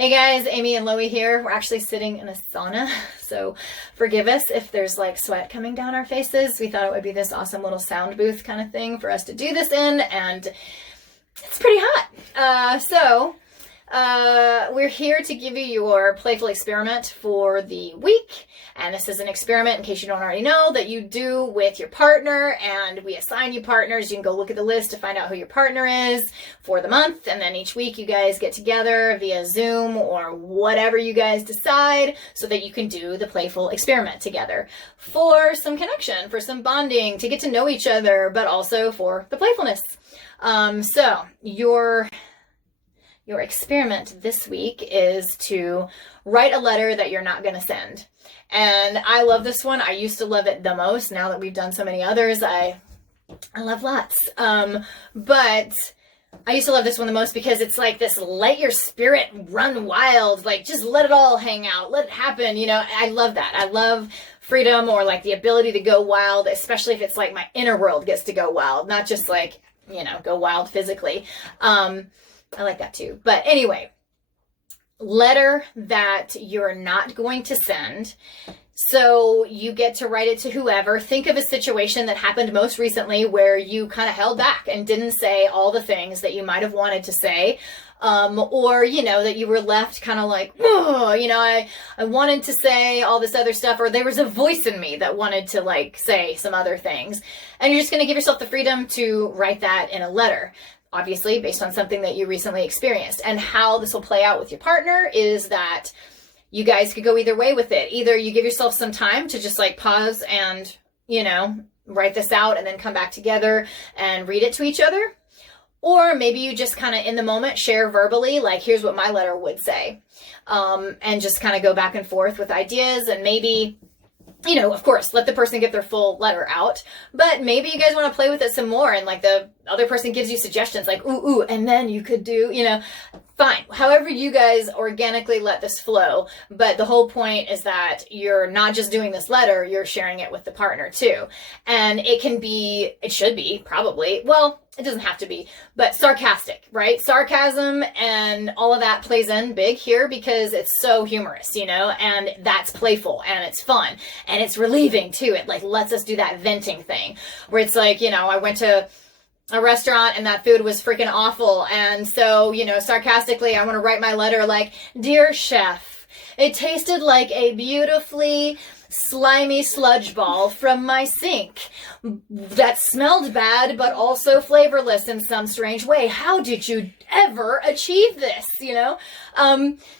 Hey guys, Amy and Loie here. We're actually sitting in a sauna, so forgive us if there's like sweat coming down our faces. We thought it would be this awesome little sound booth kind of thing for us to do this in, and it's pretty hot. We're here to give you your playful experiment for the week. And this is an experiment, in case you don't already know, that you do with your partner. And we assign you partners. You can go look at the list to find out who your partner is for the month. And then each week you guys get together via Zoom or whatever you guys decide so that you can do the playful experiment together for some connection, for some bonding, to get to know each other, but also for the playfulness. So your experiment this week is to write a letter that you're not going to send. And I love this one. I used to love it the most. Now that we've done so many others, I love lots. But I used to love this one the most because it's like this, let your spirit run wild, like just let it all hang out, let it happen. You know, I love that. I love freedom, or like the ability to go wild, especially if it's like my inner world gets to go wild, not just like, you know, go wild physically. I like that too. But anyway, letter that you're not going to send. So you get to write it to whoever. Think of a situation that happened most recently where you kind of held back and didn't say all the things that you might have wanted to say. Or, you know, that you were left kind of like, oh, you know, I wanted to say all this other stuff, or there was a voice in me that wanted to like say some other things. And you're just going to give yourself the freedom to write that in a letter. Obviously, based on something that you recently experienced. And how this will play out with your partner is that you guys could go either way with it. Either you give yourself some time to just like pause and, you know, write this out and then come back together and read it to each other. Or maybe you just kind of in the moment share verbally, like, here's what my letter would say. And just kind of go back and forth with ideas, and maybe, you know, of course, let the person get their full letter out, but maybe you guys want to play with it some more, and like the other person gives you suggestions like, ooh, and then you could do, you know, fine. However you guys organically let this flow, but the whole point is that you're not just doing this letter, you're sharing it with the partner too. And it should be probably, well, it doesn't have to be, but sarcastic, right? Sarcasm and all of that plays in big here because it's so humorous, you know, and that's playful and it's fun and it's relieving too. It like lets us do that venting thing where it's like, you know, I went to a restaurant and that food was freaking awful. And so, you know, sarcastically, I want to write my letter like, dear chef, it tasted like a beautifully slimy sludge ball from my sink that smelled bad, but also flavorless in some strange way. How did you ever achieve this? You know?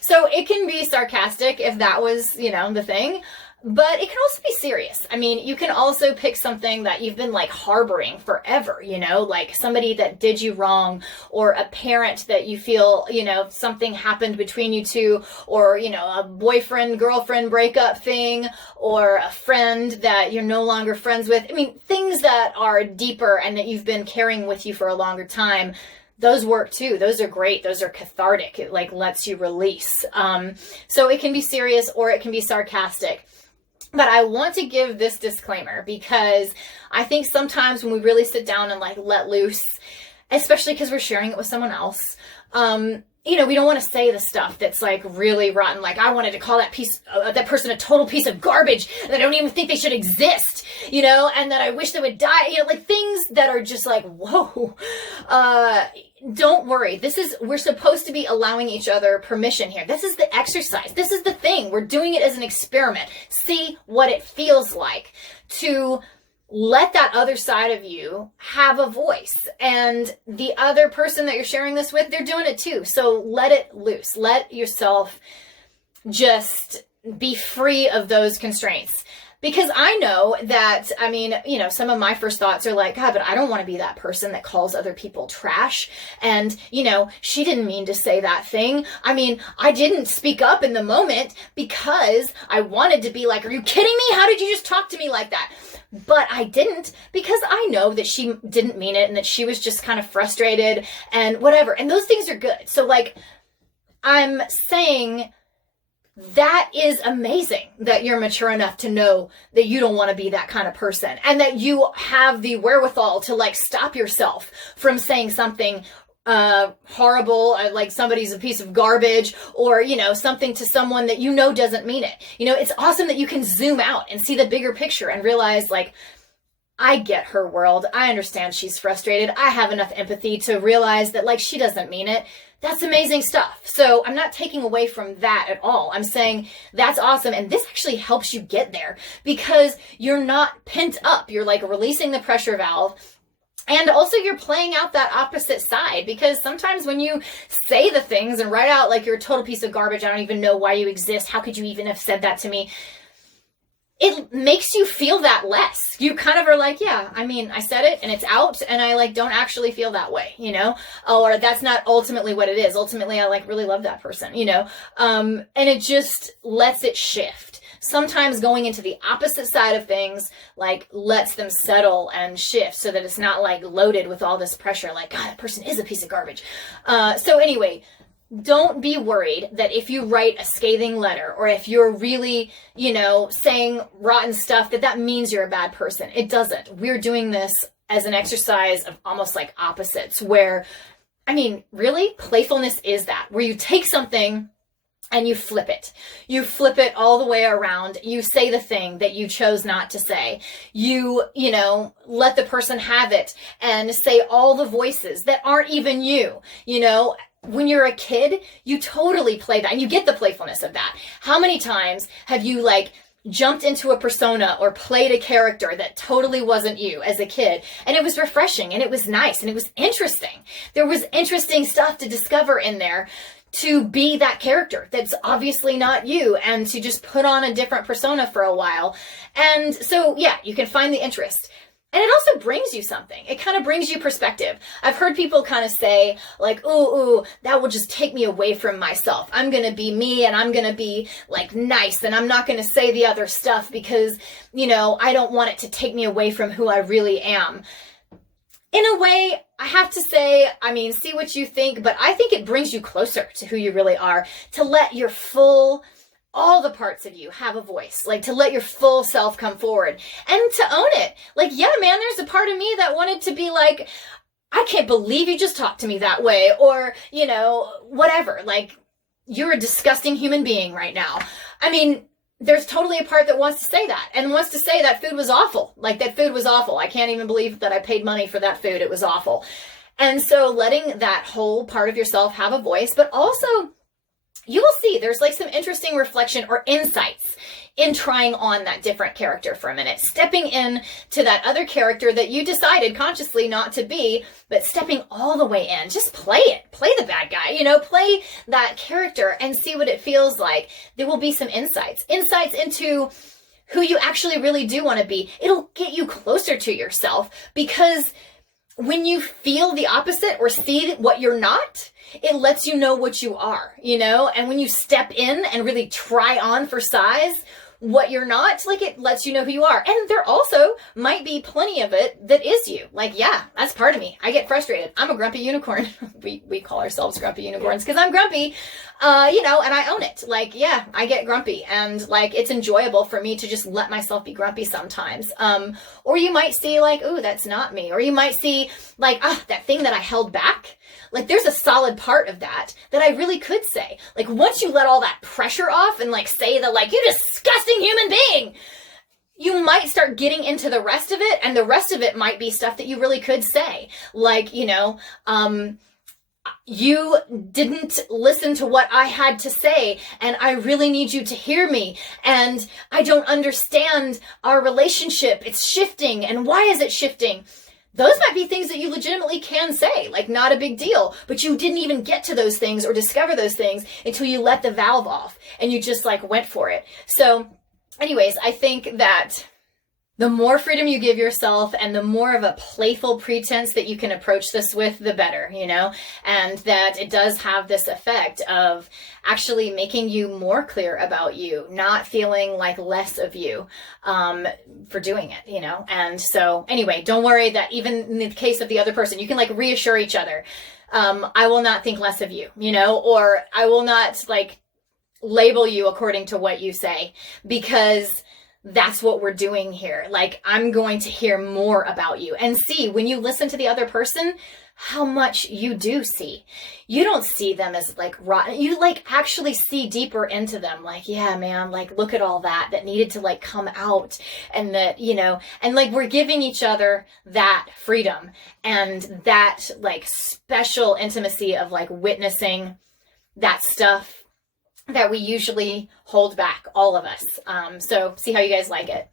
So it can be sarcastic if that was, you know, the thing. But it can also be serious. I mean, you can also pick something that you've been like harboring forever, you know, like somebody that did you wrong, or a parent that you feel, you know, something happened between you two, or, you know, a boyfriend, girlfriend breakup thing, or a friend that you're no longer friends with. I mean, things that are deeper and that you've been carrying with you for a longer time. Those work too. Those are great. Those are cathartic. It like lets you release. So it can be serious or it can be sarcastic. But I want to give this disclaimer because I think sometimes when we really sit down and like let loose, especially because we're sharing it with someone else, you know, we don't want to say the stuff that's like really rotten. Like, I wanted to call that person a total piece of garbage and I don't even think they should exist, you know, and that I wish they would die, you know, like things that are just like, whoa, don't worry. We're supposed to be allowing each other permission here. This is the exercise. This is the thing. We're doing it as an experiment. See what it feels like to let that other side of you have a voice. And the other person that you're sharing this with, they're doing it too. So let it loose. Let yourself just be free of those constraints. Because I know that, I mean, you know, some of my first thoughts are like, God, but I don't want to be that person that calls other people trash. And, you know, she didn't mean to say that thing. I mean, I didn't speak up in the moment because I wanted to be like, are you kidding me? How did you just talk to me like that? But I didn't, because I know that she didn't mean it and that she was just kind of frustrated and whatever. And those things are good. So like, I'm saying that is amazing that you're mature enough to know that you don't want to be that kind of person, and that you have the wherewithal to like stop yourself from saying something horrible, like somebody's a piece of garbage, or, something to someone that doesn't mean it. It's awesome that you can zoom out and see the bigger picture and realize, like, I get her world. I understand she's frustrated. I have enough empathy to realize that, like, she doesn't mean it. That's amazing stuff. So I'm not taking away from that at all. I'm saying that's awesome. And this actually helps you get there because you're not pent up. You're like releasing the pressure valve. And also you're playing out that opposite side, because sometimes when you say the things and write out like you're a total piece of garbage, I don't even know why you exist, how could you even have said that to me? It makes you feel that less. You kind of are like, yeah, I mean, I said it and it's out, and I like don't actually feel that way, or that's not ultimately what it is. Ultimately, I like really love that person, and it just lets it shift. Sometimes going into the opposite side of things, like, lets them settle and shift so that it's not like loaded with all this pressure, like, God, that person is a piece of garbage. So anyway, don't be worried that if you write a scathing letter, or if you're really, saying rotten stuff, that means you're a bad person. It doesn't. We're doing this as an exercise of almost like opposites, where, I mean, really, playfulness is that, where you take something and you flip it. You flip it all the way around. You say the thing that you chose not to say. You let the person have it and say all the voices that aren't even you, When you're a kid, you totally play that and you get the playfulness of that. How many times have you like jumped into a persona or played a character that totally wasn't you as a kid, and it was refreshing and it was nice and it was interesting. There was interesting stuff to discover in there, to be that character that's obviously not you, and to just put on a different persona for a while. And so, yeah, you can find the interest. And it also brings you something. It kind of brings you perspective. I've heard people kind of say, like, ooh, that will just take me away from myself. I'm going to be me, and I'm going to be, like, nice, and I'm not going to say the other stuff because, I don't want it to take me away from who I really am. In a way, I have to say, I mean, see what you think, but I think it brings you closer to who you really are, to let your all the parts of you have a voice, like to let your full self come forward and to own it. Like, yeah, man, there's a part of me that wanted to be like, I can't believe you just talked to me that way, or, whatever, like, you're a disgusting human being right now. I mean, there's totally a part that wants to say that, and wants to say that food was awful. Like, that food was awful. I can't even believe that I paid money for that food. It was awful. And so letting that whole part of yourself have a voice, but also you will see there's like some interesting reflection or insights in trying on that different character for a minute, stepping in to that other character that you decided consciously not to be, but stepping all the way in. Just play it. Play the bad guy, play that character and see what it feels like. There will be some insights into who you actually really do want to be. It'll get you closer to yourself, because when you feel the opposite or see what you're not, it lets you know what you are, and when you step in and really try on for size what you're not, like, it lets you know who you are. And there also might be plenty of it that is you. Like, yeah, that's part of me. I get frustrated. I'm a grumpy unicorn. we call ourselves grumpy unicorns because I'm grumpy, and I own it. Like, yeah, I get grumpy, and like, it's enjoyable for me to just let myself be grumpy sometimes. Or you might see like, ooh, that's not me. Or you might see like, that thing that I held back. Like, there's a solid part of that I really could say. Like, once you let all that pressure off and like say the like, you disgusting human being, you might start getting into the rest of it, and the rest of it might be stuff that you really could say. Like, you didn't listen to what I had to say, and I really need you to hear me, and I don't understand our relationship. It's shifting, and why is it shifting? Those might be things that you legitimately can say, like, not a big deal, but you didn't even get to those things or discover those things until you let the valve off and you just like went for it. So anyways, I think that the more freedom you give yourself and the more of a playful pretense that you can approach this with, the better, and that it does have this effect of actually making you more clear about you, not feeling like less of you for doing it, And so anyway, don't worry that even in the case of the other person, you can like reassure each other. I will not think less of you, or I will not like label you according to what you say, because that's what we're doing here. Like, I'm going to hear more about you and see when you listen to the other person how much you do see. You don't see them as like rotten. You like actually see deeper into them. Like, yeah, man, like look at all that needed to like come out, and that, you know, and like we're giving each other that freedom and that like special intimacy of like witnessing that stuff that we usually hold back, all of us. So see how you guys like it.